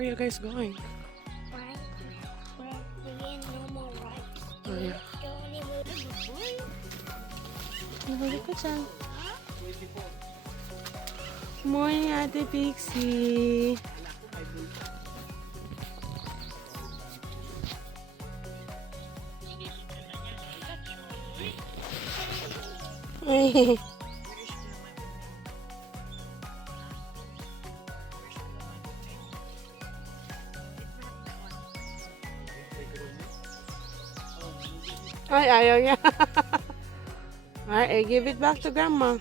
Where are you guys going? Right? We're being no more rights. Oh, yeah. Nahuli ko dyan. Morning, Ate Pixie. Ay. Ay, ayaw niya. Alright, give it back to Grandma.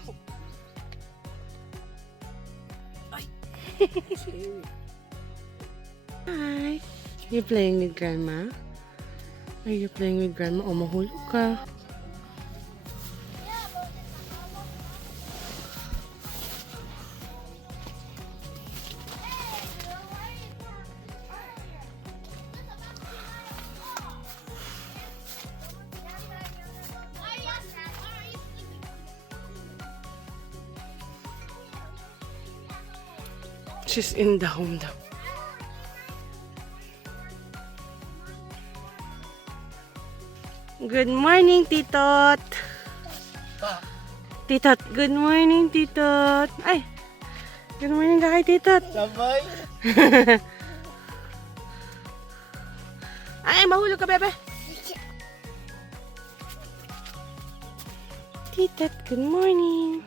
Hi. You playing with Grandma? Are you playing with Grandma? O, mahulog ka. She's in the home daw. Good morning, Titot. Titot, good morning, Titot. Ay, good morning ka kay Titot. Sabay. Ay, mahulog ka, bebe. Titot, good morning.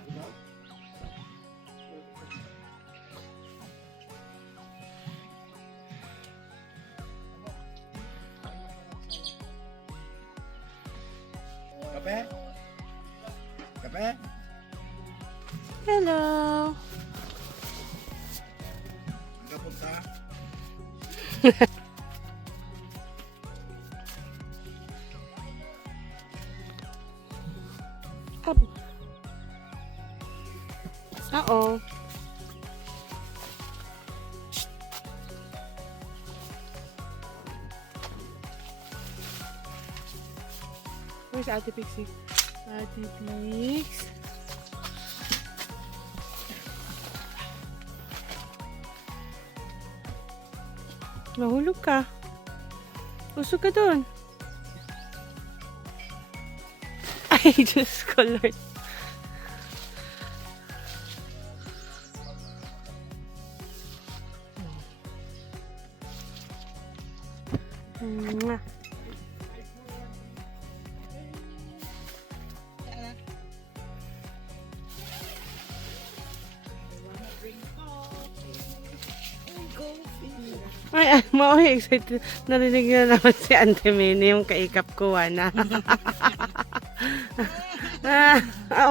Kape? Kape? Hello. Kapunta? Uh-oh. Where's Ate Pixie? Ate Pix. Mahulog ka. Usog ka doon. Ay, Diyos ko, Lord. Mwah. Ay, mauwi, excited. Narinig na naman si Auntie Minnie yung kaikap ko, na.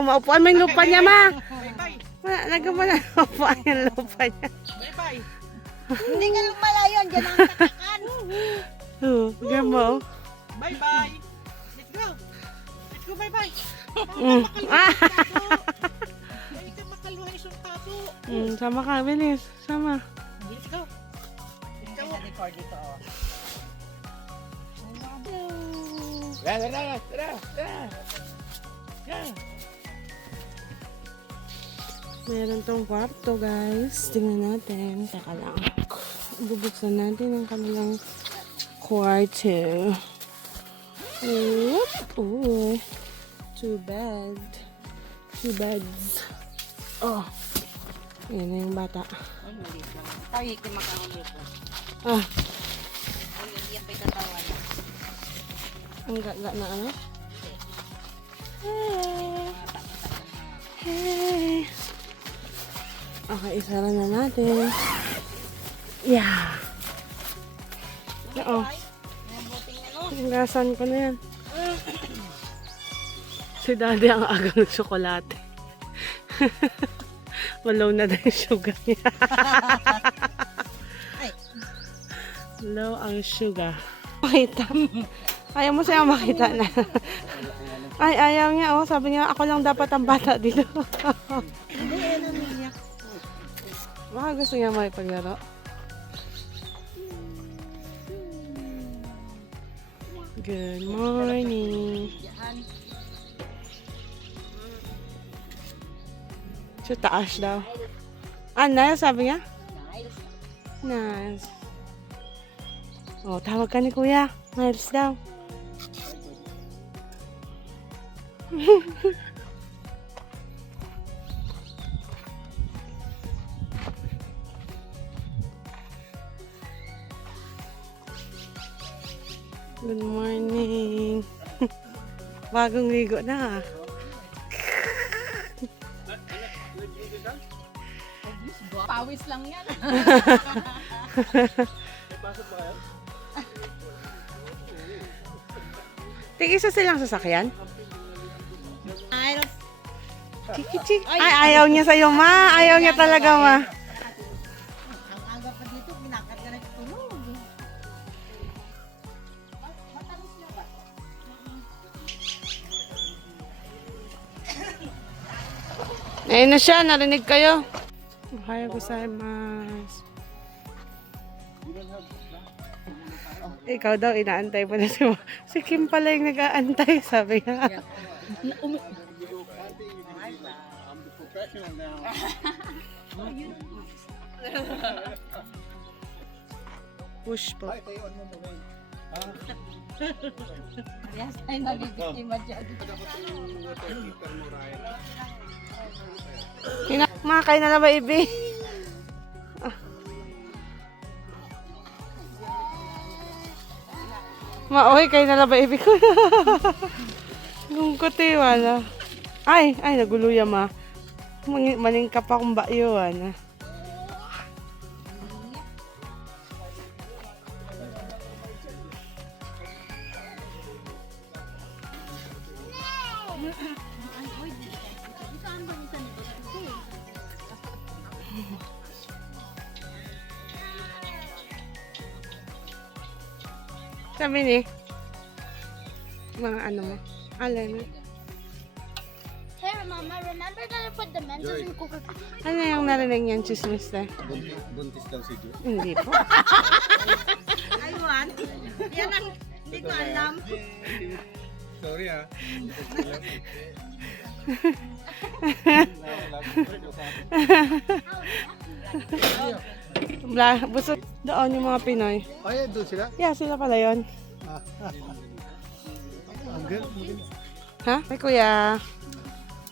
Umaupuan mo yung lupa niya, ma. Lagyan mo na upuan yung lupa niya. Bye-bye. Hindi ka lang malayo. Diyan ang tatakan. Lagyan mo. Bye-bye. Let's go. Let's go, bye-bye. Hindi ka makaluhay sa tapo. Sama ka, bilis. Sama. Let's go. Let's go. Record dito, oh. Tara. Meron tong kwarto, guys. Tingnan natin. Teka lang. Bubuksan natin ang kanilang kwarto. Whoop! Ooh. Two beds. Oh. Yan na yung bata. Tayo, hindi makahulog ko. Ah, Hindi yan pa'y katawan. ang gaga na ano? Hey! Hey! Okay, isara na natin. Yeah! Oo. Hinggasan ko na yan. Si Daddy ang agang ng tsokolate. Malaw na din yung sugar niya. Low ang sugar. Makita. Ayaw mo siya makita na. Ay, ayaw niya. Oh, sabi niya, ako lang dapat ang bata dito. Hindi, ano niya. Baka gusto niya makipaglaro. Good morning. Sa taas daw. Ah, nice, sabi niya? Nice. Oh, tawag ka ni Kuya. Miles daw. Good morning. Bagong ligo na. Pawis lang yan. Tig-isa silang sasakyan? Chikichik. Ay, ayaw niya sa'yo, ma. Ayaw niya talaga, ma. Ang aga pa dito, pinakat ka na tulog. Ayun na siya, narinig kayo. Ohayou gozaimasu. Ikaw daw, inaantay mo na si Kim pala yung nag-aantay, sabi nga. I'm the professional now. Push po. Ay, tayo mo muna. Parehas tayo nabibiktima dyan. Makakain na na ba, Ibi? Ma, okay, kain na na ba, Ibi ko? Gungkuti, wala. Ay, naguluya, ma. Maningkap akong bayo, ano. Sabi ni, mga ano mo, alin. Here, Mama, remember that I put the Mentos in Coca-Cola? Ano yung narinig niyan, chismis na? Buntis daw si Jo. Hindi po. Aywan. Yan ang hindi ko alam. Sorry ah. Busog doon yung mga Pinoy. Ay, doon sila? Yeah, sila pala yun. Ang good. Ha? Ay, kuya.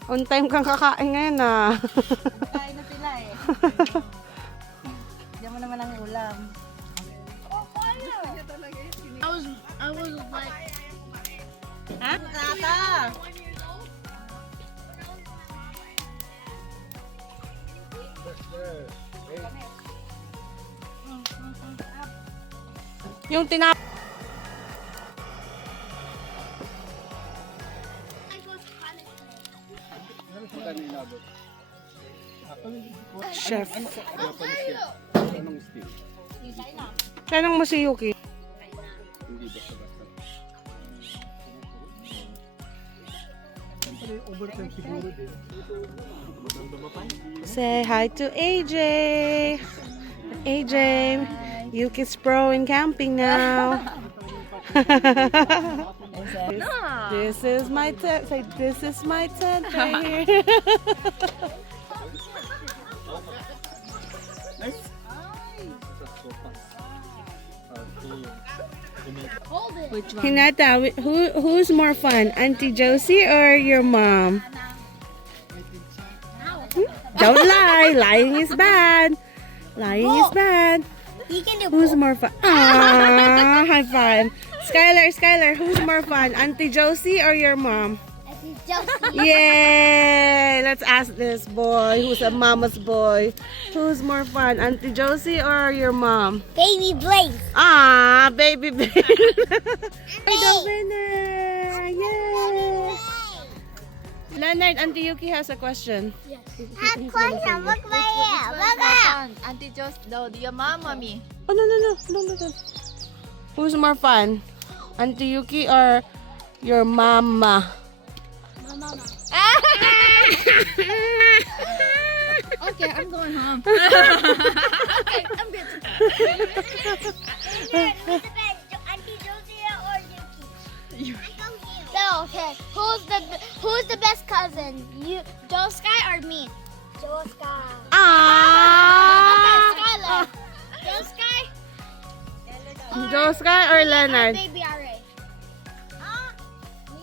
On time kang kakain ngayon ah. Kain na sila eh. Diyan mo naman ang ulam. I was like, Ha? Tata! Yung tinap... Chef. Anong steam? Tanong mo si Yuki. Hindi basta-basta. Overtime siguro din. Say hi to AJ. AJ, Yuki's pro in camping now. This is my tent. Say, this is my tent right here. hold it. Hinata, who's more fun, Auntie Josie or your mom? Don't lie. Lying is bad. Lying is bad. You can do Who's more fun? Ah, high five. Skylar, who's more fun, Auntie Josie or your mom? Josie. Yay! Let's ask this boy, who's a mama's boy. Who's more fun, Auntie Josie or your mom? Baby Blaze. Ah, baby baby. The winner! Yay! Leonard, Auntie Yuki has a question. Have question. Look right here. Look up. Auntie Jos, no, your mom, mommy. Oh, no. Who's more fun, Auntie Yuki or your mama? Mama. Okay, I'm going home. Okay, I'm good. Who's the best, Auntie Josie or Yuki? No, okay. Who's the best cousin? You, Joe Sky or me? Joe Sky. Ah! Okay, Skylar. Joe Sky. Joe Sky or Leonard? Baby RA.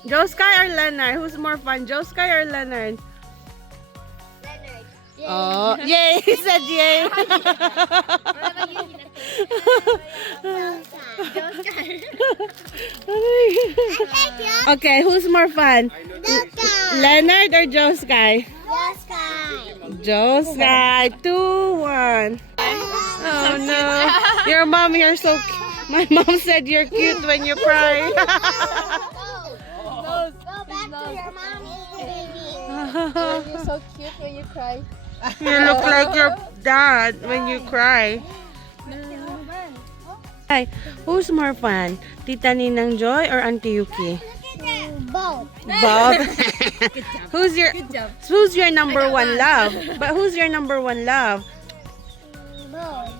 Joe Sky or Leonard? Who's more fun, Joe Sky or Leonard? Leonard. Oh, yay! He said yay! Okay, who's more fun? Leonard or Joe Sky? Joe Sky, 2-1. Oh no. Your mom, you're so cute. My mom said you're cute when you cry. Go back to your mommy, baby. You're so cute when you cry. You look like your dad when you cry. Hi, who's more fun? Tita Ninang Joy or Auntie Yuki? Both. Bob. Who's your number one love? But who's your number one love? Both.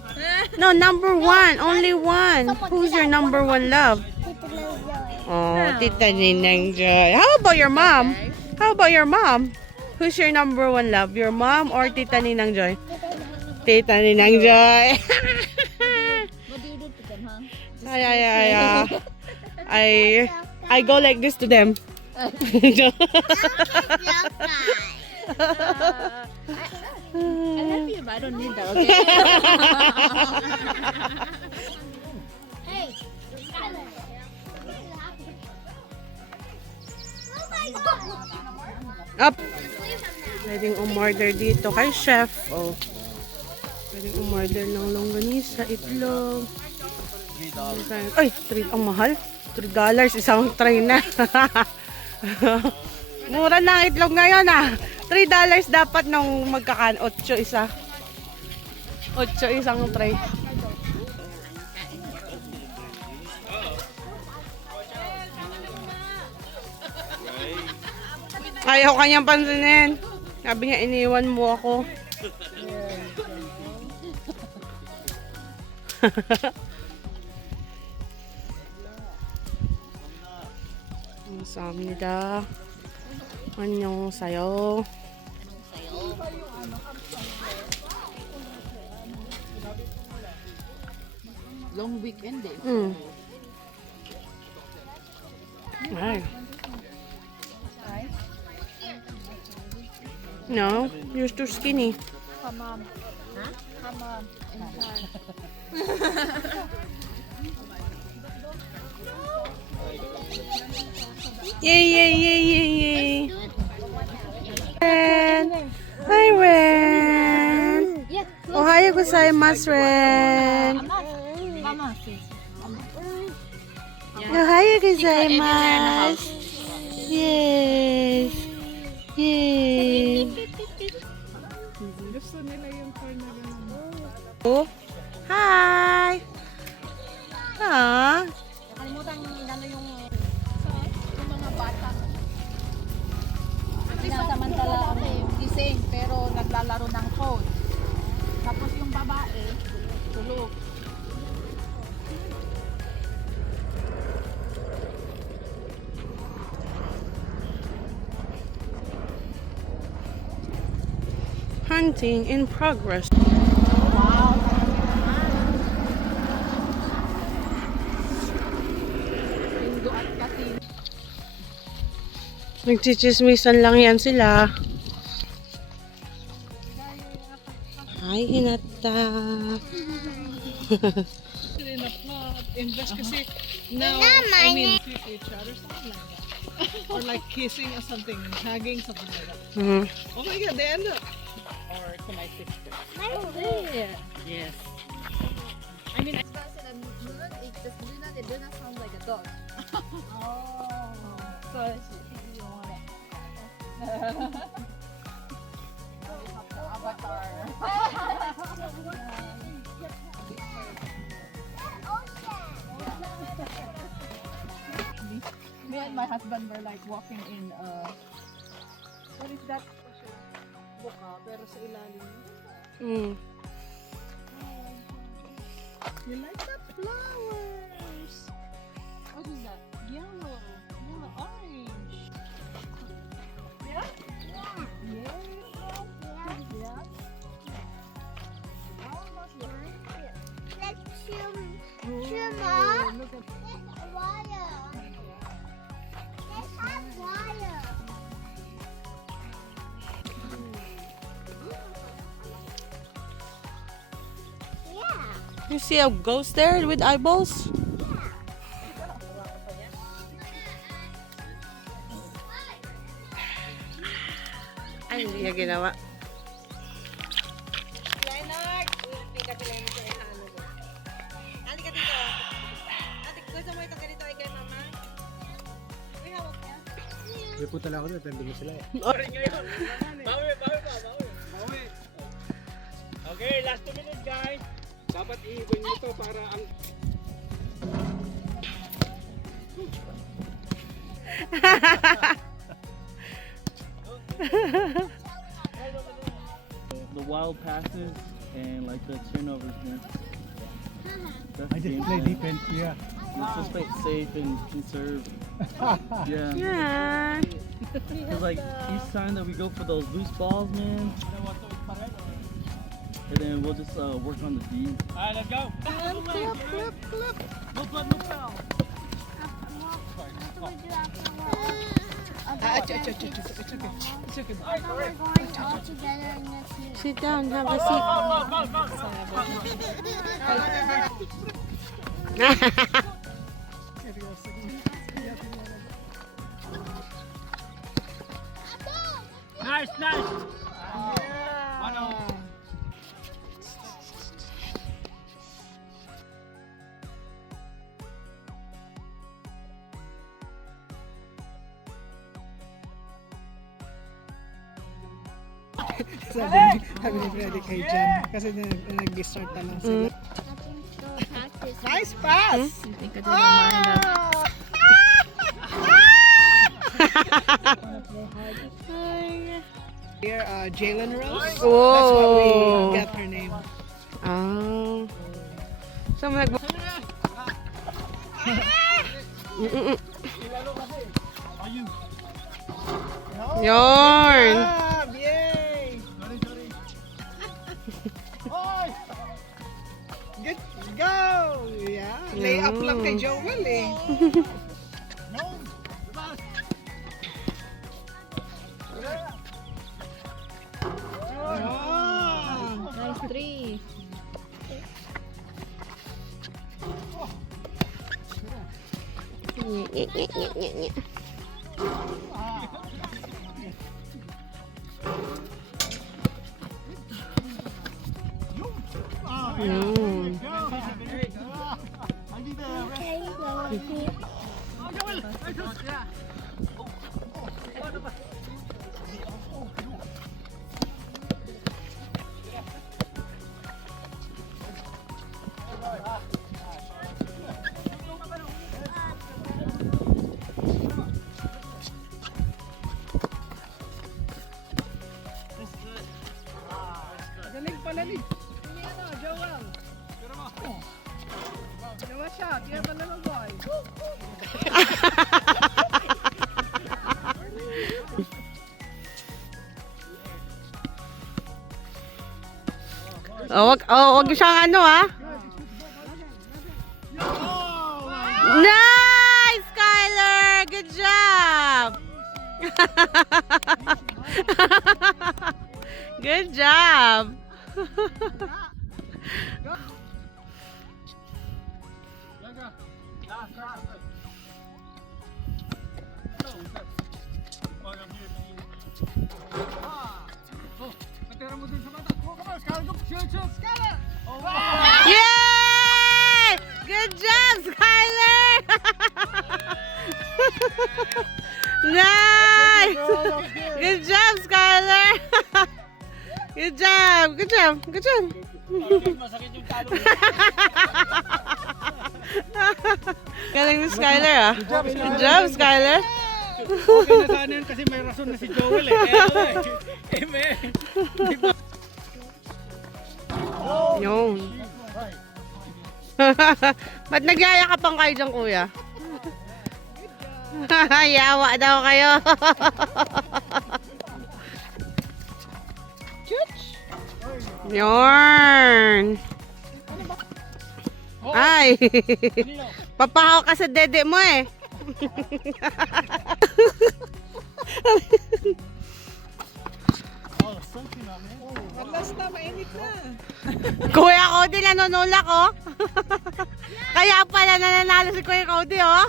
No, number one. Only one. Who's your number one love? Oh, Tita Ninang Joy. How about your mom? How about your mom? Who's your number one love? Your mom or Tita Ninang Joy? Tita Ninang Joy. What do you do to them, huh? I go like this to them. I love you, but I don't need that, okay? Hey, Skylar. Up. Pwedeng umorder dito kay chef. Oh. Pwedeng umorder ng longganisa, itlog. Ay, ang mahal. $3 isang tray na. Mura na ang itlog ngayon ah. $3 dapat nung magkakan. 8 isa. 8 isang tray. Ayaw kanyang pansinin. Sabi niya, iniwan mo ako. 감사합니다. 안녕하세요. Long weekend eh. Ay. No, you're too skinny. Come on. Huh? Come on. Yay, yay, yay, yay, yay. Ren. Hi, Ren. Ohayo gozaimasu, Ren. Ohayo gozaimasu. Yes. Yes. Oh, hi. Ah. Nakalimutan yung mga bata. Sinasamantala kami gising pero naglalaro ng phone. Tapos yung babae, tulog. Hunting in progress. Indo at katin. Nagchichismisan lang yan sila. Hi, Hinata. In a pot, invest kasi now, I mean, each other, something like that. Or like kissing or something, hugging, something like that. Oh my god, they end up. Or to my sister. Yes. I mean, it doesn't sound like a dog. So you want it. Avatar. Me and my husband were like walking in what is that? Buka, pero sa ilalim. You like that flowers? What is that? Yellow, orange. Yeah? Yeah. Yeah. Let's show You see a ghost there with eyeballs? Ay, hindi niya ginawa. Leonard! Hindi ka sila nito ay ano mo. Ate ka dito. Ate, gusto mo itong ganito ay kay mama? May hawak niya? May punta lang ako doon, tandem sila eh. Bawi. Okay, last 2 minutes guys. Dapat i-ibon nyo to para ang... The wild passes and like the turnovers, man. That's I the just game play plan. defense, yeah. Let's just play it safe and conserve. Yeah. Yeah. Cause like each time that we go for those loose balls, man. And then we'll just work on the D. Alright, let's go. No blood, no foul. It's okay. It's okay. We're going all together in the team. Sit down, have a seat. Nice, nice. Sabi ni Freddy kay Jan. Kasi nag-start na lang sila. Nice pass! Here, Jalen Rose. That's what Oh. we get her name. Oh. So, Yarn. Ah, yay! Good go! Yeah, lay up lang kay Joel eh. Ah. Nice 3. Mm. Galing pala ni. Joel. Joel shot. You have a little boy. Wag siyang ano Nice, Skylar! Good job! Good job! Yay! Good job, Skylar! Nice! Good job, Skylar! Good job! Good job! Good job! Galing ni Skylar Good job, Skylar! Okay na sana yun kasi may rason na si Joel eh. Amen. Yun. Ba't nagyayakapan kayo dyan, kuya? Yawa daw kayo. Yarn. Ay. Papahaw ka sa dede mo eh. At last yata, mainit na. Kuya Cody, nanunulak, oh. Kaya pala nananalo si Kuya Cody, oh.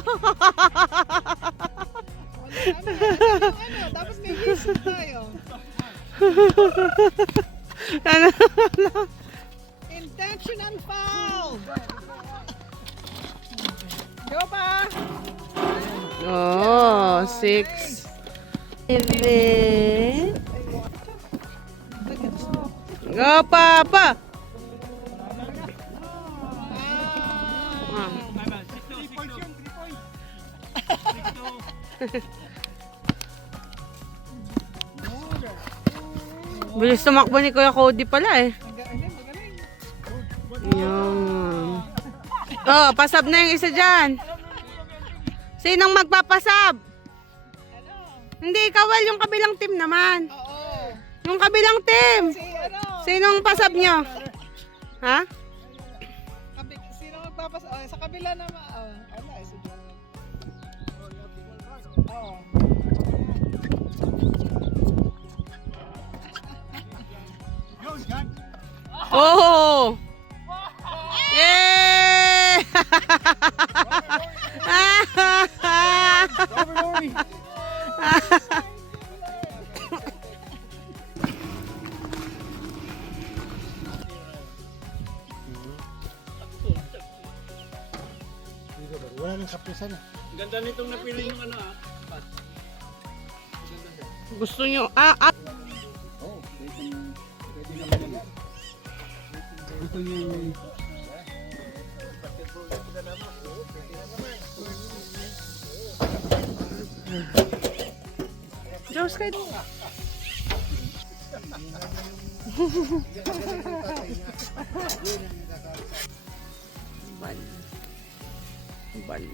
Dapat may wisip tayo. Intentional foul! Go pa! Oh, 6. 7. Go, Papa. Bilis tumakbo ni Kuya Cody pala eh. Magaling. Yan. Oh, pasab na yung isa dyan. Sinong magpapasab? Hindi, kawal yung kabilang team naman. Oo. Yung kabilang team. Si ano? Sinong pasab nyo? Ha? Sino magpapas... Oh, sa kabila naman. Oh, wala eh, si Joel. Oo. Oh! Yay! Wala nang kapusan ah. Ganda nitong napili yung ano ah. Gusto nyo? Oo, pwede naman yan. Gusto niyo yung... Diyos kayo.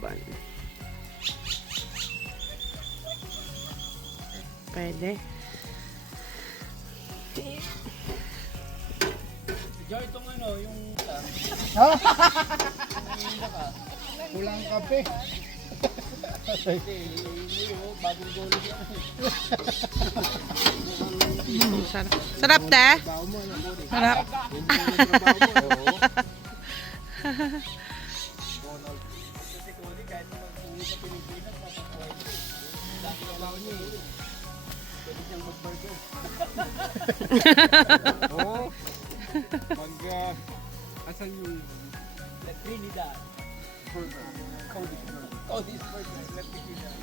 Ban. Pwede. Joy, itong ano, yung... Kulang kape. Bagong golo siya. Sarap. Sarap, te? Sarap. Oo. Asan yung... La Trinidad. Cody's burger. La Trinidad.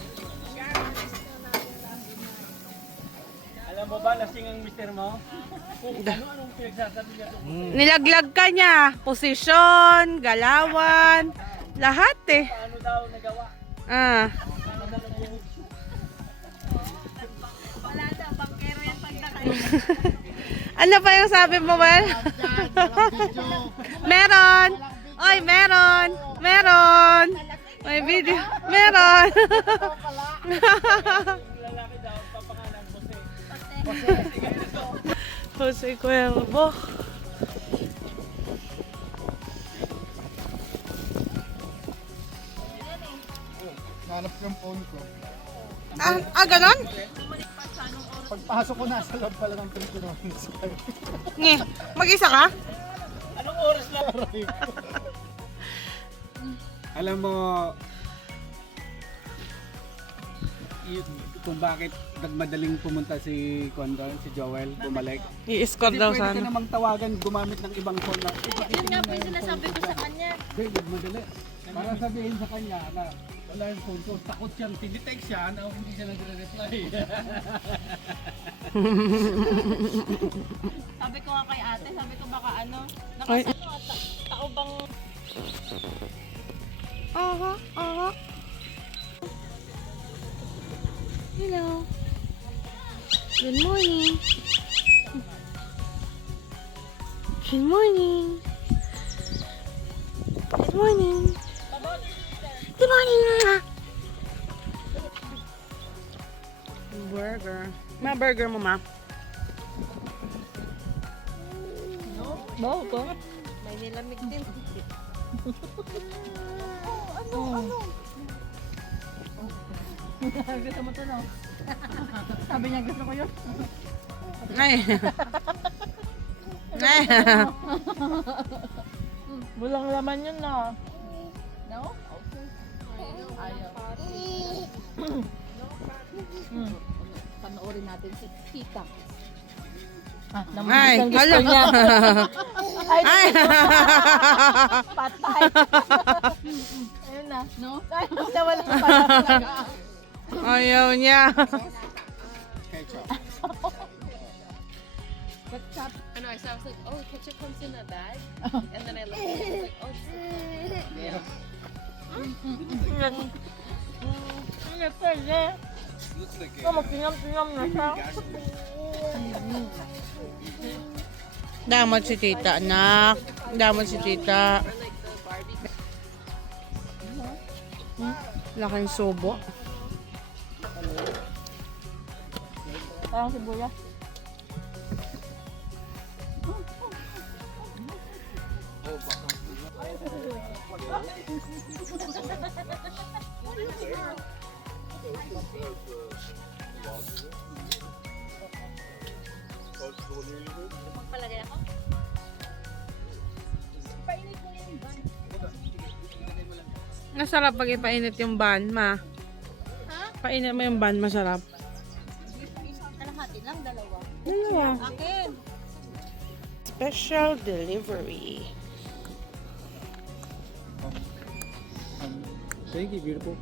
Alam mo ba, lasing ang mister mo? Kung ano-anong pinagsasabi niya. Nilaglag ka niya. Posisyon, galawan, lahat eh. Paano daw nagawa? Ah. Ano pa yung sabi mo, Well? Meron. Oy, meron. Meron. May video. Meron. Lalaki daw, papangalan Jose. Jose Cuervo. Hanap yung phone ko. Ganon? Pagpasok ko nasa loob pala ng pinto ng Nge, mag-isa ka? Anong oras lang? Alam mo, kung bakit nagmadaling pumunta si Condon, si Joel, bumalik. I-score daw Pwede ka sana. namang tawagan, gumamit ng ibang phone na. Yun nga po yung sinasabi ko sa kanya. Hindi, nagmadali. Para sabihin sa kanya na wala yung phone ko, takot siyang tinitext siya na hindi siya nagre-reply. Sabi ko nga kay ate, sabi ko baka ano, Ay. tao bang... Aha. Hello. Good morning. Good morning. Good morning. Good morning, Mama. Burger. Ma, burger mo, Ma. Bawa ko? May nilamig din. Gusto mo to, no? Sabi niya gusto ko yun. Ay. Walang laman yun na. No? Ayaw. Panoorin natin si Tita. Ah, Ay, naman gusto hala. niya. Ay, Ay. patay. Ayun na, no? Ay, wala pala. Ayaw niya. Ketchup. I know, so I was like, oh, ketchup comes in a bag. And then I looked at it, I was like, oh, Ano pwede? Oh, magtingam-tingam na siya. Damot si tita, anak. Damot si tita. or like the Barbie. Laking subo. Parang sibuyas. Masarap pag ipainit yung ban, ma. Painit mo yung ban, masarap. Kalahati lang, dalawa. Dalawa. Akin. Special delivery. Thank you, beautiful.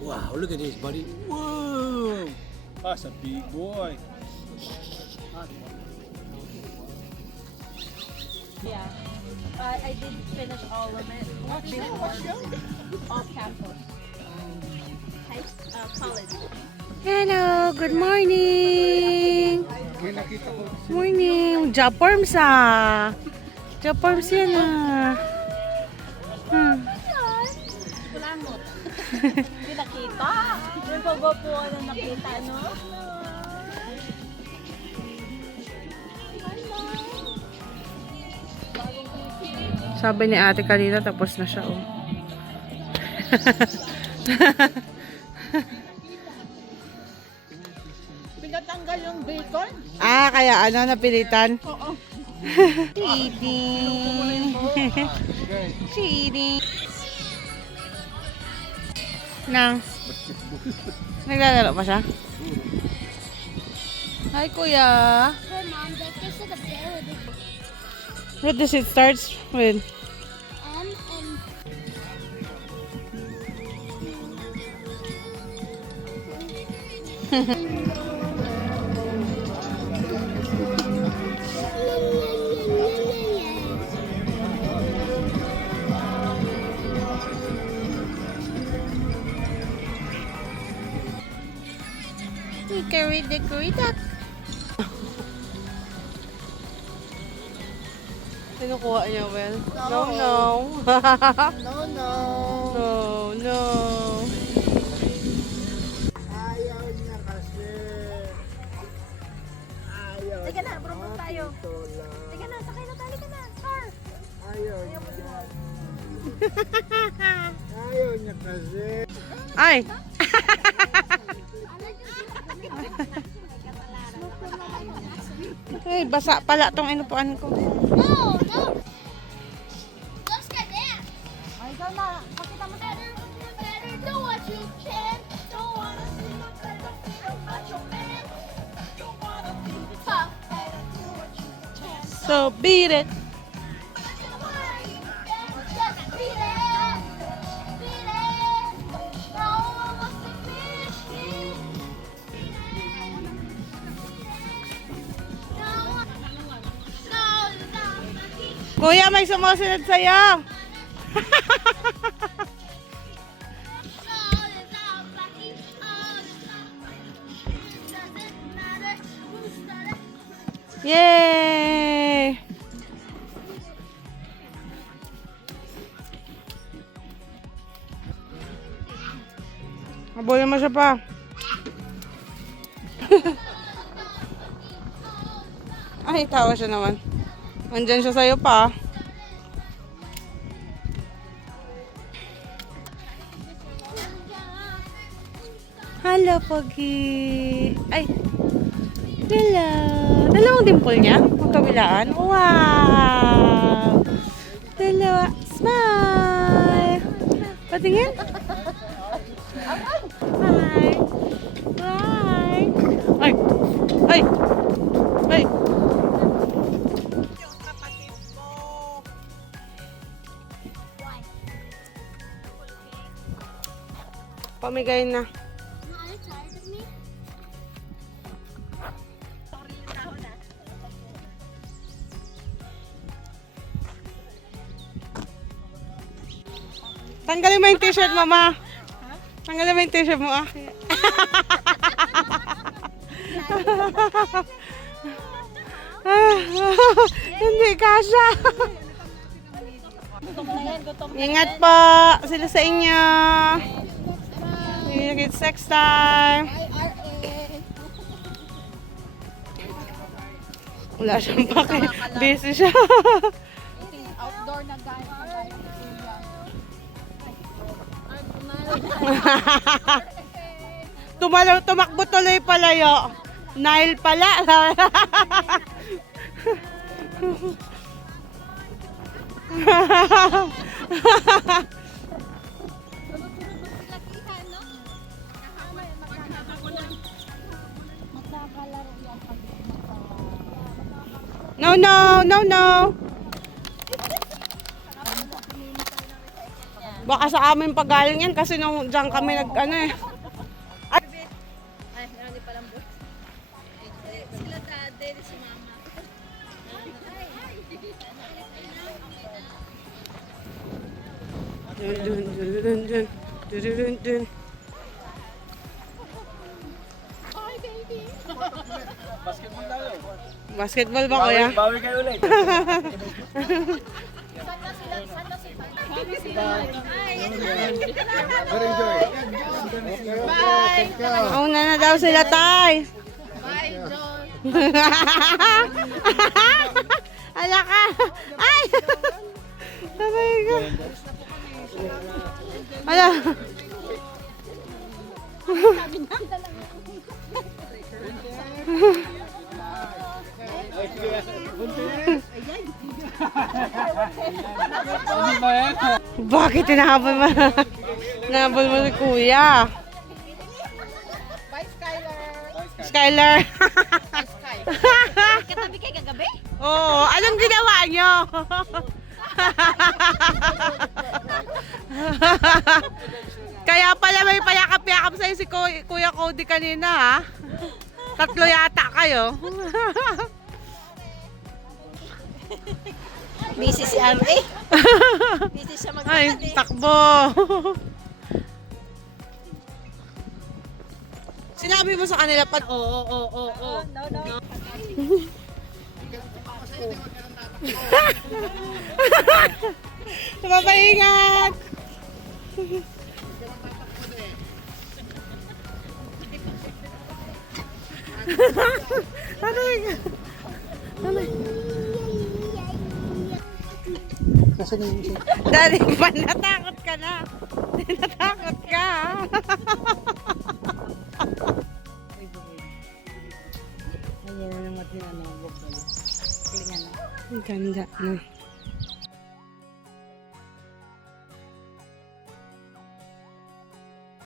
Wow, look at this, buddy. Whoa! That's a big boy. Yeah. I did finish all of it before off campus. College. Hello, good morning. May nakita ko. Morning. Japorms ah. Japorms yan ah. Hindi nakita. Yung pagwapuan na nakita, no? Sabi ni ate kanina tapos na siya oh. Pinatanggal yung bacon. Ah, kaya ano napilitan? Oo. Cheating. Cheating. Nang. Naglalaro pa siya? Hi, kuya. Hey, Mom, that this is a bear with What does it starts with? M and Hickory dickory dock. Kinukuha niya, Well? No, no. No, no. No, no. Ayaw niya kasi. Ayaw. Teka na, bro, tayo. Teka na, sakay na tayo ka na. Car. Ayaw niya. Ayaw niya kasi. Ay! Ay, basa pala tong inupuan ko. no, no. Let's get that. Ay, sama. Pakita mo sa Better do what you can. Don't wanna see no better feel macho man. Don't wanna be tough. Better do what you can. So, beat it. Kuya, may sumusunod sa'yo. Yay! Habulin mo siya pa. Ay, tawa siya naman. Andyan siya sa'yo pa. Hello, Pogi. Ay. Hello. Dalawang dimple niya? Magkabilaan? Wow. Dalawa. Smile. Patingin. Hi. Hi. Ay. Ay. Ay. Pamigay na. Are you tired of me? Tanggalin mo yung t-shirt, mama. Tanggalin mo yung t-shirt mo, ah. Hindi kasha. Ingat po sila sa inyo. See you kids next time. Wala siyang pake. Busy siya. Outdoor na guys. Tumakbo tuloy palayo. Nile pala. No, no, no, no. Baka sa amin pagaling yan kasi nung dyan kami nag-ano eh. Ay, meron din palang boot. Sila dati, si mama. Dun, dun, dun, dun, dun, dun, dun, dun. Basketball tayo. Basketball ba kuya? Bawi kayo ulit. Una na daw sila, tay. Bye, John. Ala ka. Ay! Sabay ko. Ala. Hindi ba yan? Bakit tinahabol mo? Nahabol mo si kuya. Bye, Skylar. Skylar. Katabi kay kagabi? Oo, anong ginawa nyo? Kaya pala may payakap-yakap sa'yo si Kuya Cody kanina, ha? 3 yata kayo. Busy si RA. Busy siya Ay, magkakad eh. takbo. Sinabi mo sa kanila pa, oo. No. Mapaingat! Daling pa, natakot ka na. Natakot ka. Ang ganda, no?